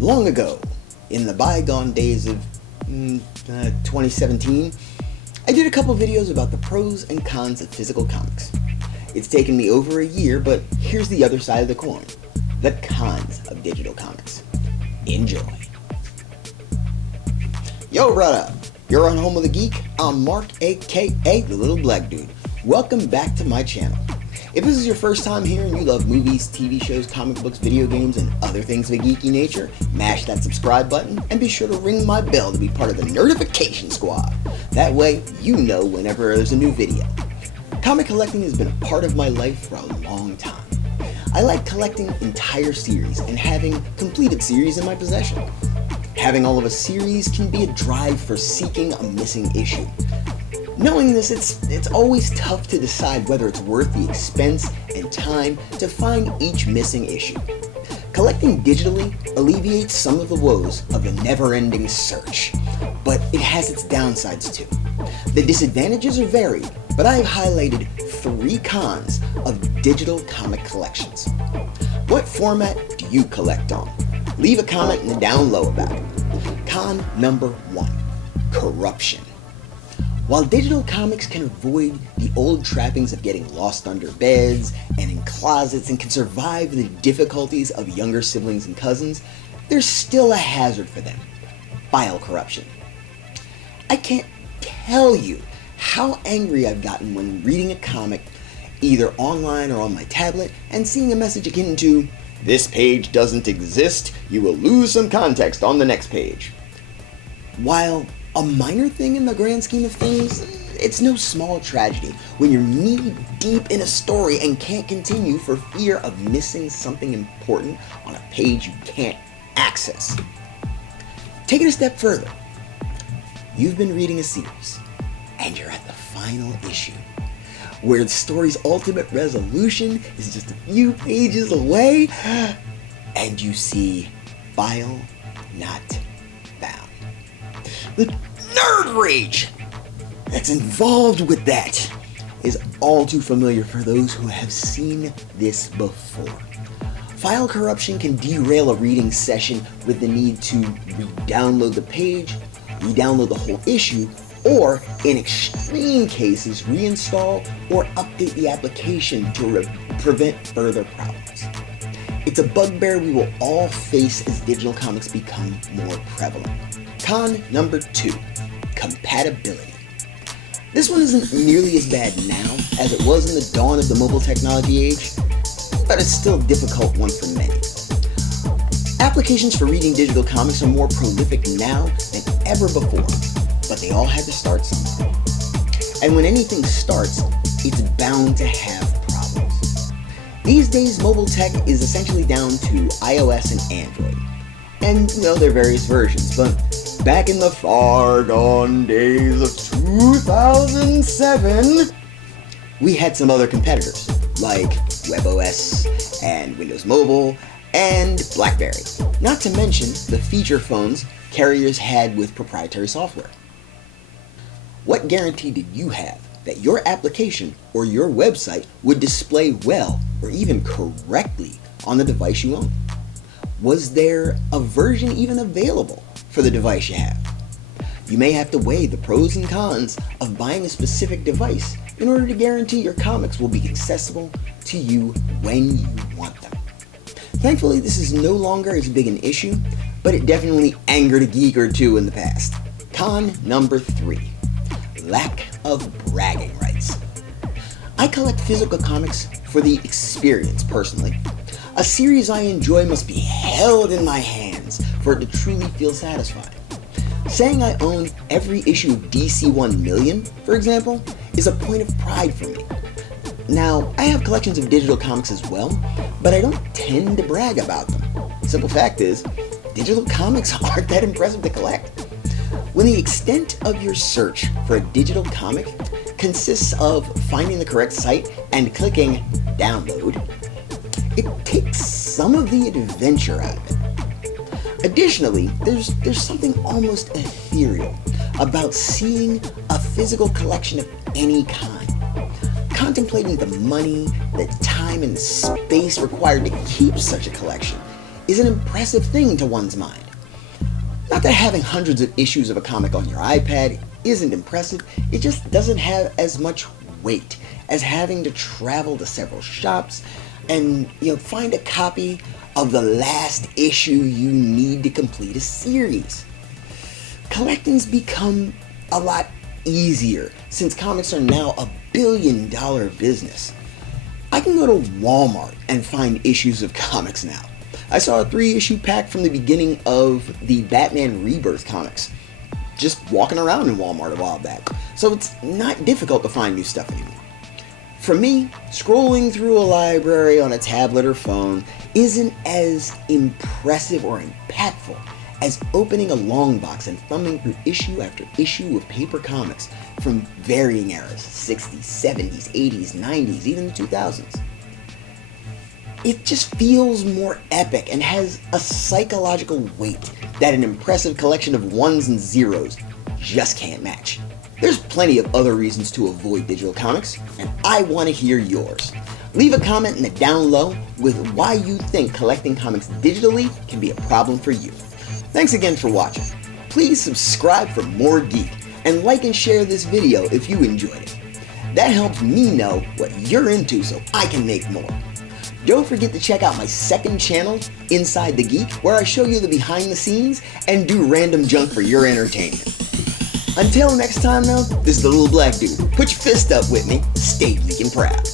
Long ago, in the bygone days of 2017, I did a couple videos about the pros and cons of physical comics. It's taken me over a year, but here's the other side of the coin. The cons of digital comics. Enjoy. Yo, brother! You're on Home of the Geek. I'm Mark, aka the Little Black Dude. Welcome back to my channel. If this is your first time here and you love movies, TV shows, comic books, video games, and other things of a geeky nature, mash that subscribe button and be sure to ring my bell to be part of the notification squad. That way, you know whenever there's a new video. Comic collecting has been a part of my life for a long time. I like collecting entire series and having completed series in my possession. Having all of a series can be a drive for seeking a missing issue. Knowing this, it's always tough to decide whether it's worth the expense and time to find each missing issue. Collecting digitally alleviates some of the woes of the never-ending search, but it has its downsides too. The disadvantages are varied, but I've highlighted 3 cons of digital comic collections. What format do you collect on? Leave a comment in the down low about it. Con number 1, corruption. While digital comics can avoid the old trappings of getting lost under beds and in closets and can survive the difficulties of younger siblings and cousins, there's still a hazard for them: file corruption. I can't tell you how angry I've gotten when reading a comic, either online or on my tablet, and seeing a message akin to, "This page doesn't exist, you will lose some context on the next page." While a minor thing in the grand scheme of things, it's no small tragedy when you're knee deep in a story and can't continue for fear of missing something important on a page you can't access. Take it a step further. You've been reading a series and you're at the final issue, where the story's ultimate resolution is just a few pages away, and you see file not found. The nerd rage that's involved with that is all too familiar for those who have seen this before. File corruption can derail a reading session with the need to re-download the page, re-download the whole issue, or in extreme cases reinstall or update the application to prevent further problems. It's a bugbear we will all face as digital comics become more prevalent. Con number 2, compatibility. This one isn't nearly as bad now as it was in the dawn of the mobile technology age, but it's still a difficult one for many. Applications for reading digital comics are more prolific now than ever before, but they all had to start somewhere. And when anything starts, it's bound to have problems. These days, mobile tech is essentially down to iOS and Android. And there are various versions, but back in the far gone days of 2007, we had some other competitors, like WebOS and Windows Mobile and BlackBerry, not to mention the feature phones carriers had with proprietary software. What guarantee did you have that your application or your website would display well or even correctly on the device you own? Was there a version even available for the device you have? You may have to weigh the pros and cons of buying a specific device in order to guarantee your comics will be accessible to you when you want them. Thankfully, this is no longer as big an issue, but it definitely angered a geek or two in the past. Con number 3, lack of bragging rights. I collect physical comics for the experience personally. A series I enjoy must be held in my hands for it to truly feel satisfying. Saying I own every issue of DC 1 Million, for example, is a point of pride for me. Now, I have collections of digital comics as well, but I don't tend to brag about them. Simple fact is, digital comics aren't that impressive to collect. When the extent of your search for a digital comic consists of finding the correct site and clicking download, it takes some of the adventure out of it. Additionally, there's something almost ethereal about seeing a physical collection of any kind. Contemplating the money, the time, and the space required to keep such a collection is an impressive thing to one's mind. Not that having hundreds of issues of a comic on your iPad isn't impressive, it just doesn't have as much weight as having to travel to several shops and find a copy of the last issue you need to complete a series. Collecting's become a lot easier since comics are now a billion-dollar business. I can go to Walmart and find issues of comics now. I saw a 3-issue pack from the beginning of the Batman Rebirth comics just walking around in Walmart a while back, so it's not difficult to find new stuff anymore. For me, scrolling through a library on a tablet or phone isn't as impressive or impactful as opening a long box and thumbing through issue after issue of paper comics from varying eras, 60s, 70s, 80s, 90s, even the 2000s. It just feels more epic and has a psychological weight that an impressive collection of ones and zeros just can't match. There's plenty of other reasons to avoid digital comics, and I want to hear yours. Leave a comment in the down low with why you think collecting comics digitally can be a problem for you. Thanks again for watching. Please subscribe for more Geek, and like and share this video if you enjoyed it. That helps me know what you're into so I can make more. Don't forget to check out my second channel, Inside the Geek, where I show you the behind the scenes and do random junk for your entertainment. Until next time though, this is the little black dude. Put your fist up with me. Stay geek and proud.